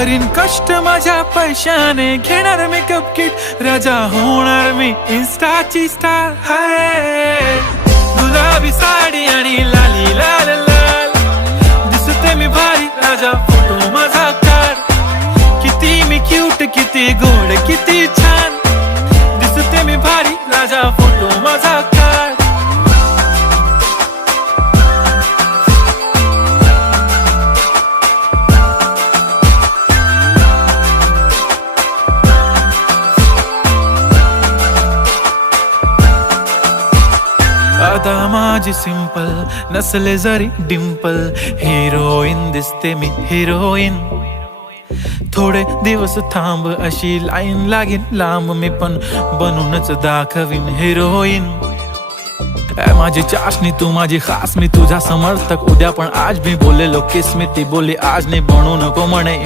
करीन कष्ट माझ्या पैशाने, घेणार मेकअप किट, राजा होणार मी इन्स्टाची स्टार. हाय गुलाबी साडी आणि लाली लाल लाल, दिसते मी भारी, राजा फोटो माझा काढ. किती मी क्यूट, किती गोड, किती छान, दिसते मी भारी, राजा फोटो माझा काढ. आता माझी सिंपल, नसले जरी डिंपल, हिरोईन दिसते मी हिरोईन. थोडे दिवस थांब, अशी लाईन लागेल लांब, मी पण बनूनच दाखवीन हिरोईन. माझी चाशनी तू माझी खास, मी तुझा समर्थक उद्या पण आज मी बोललेलो किस मी, ती बोली आज नाही बनू नको म्हणे.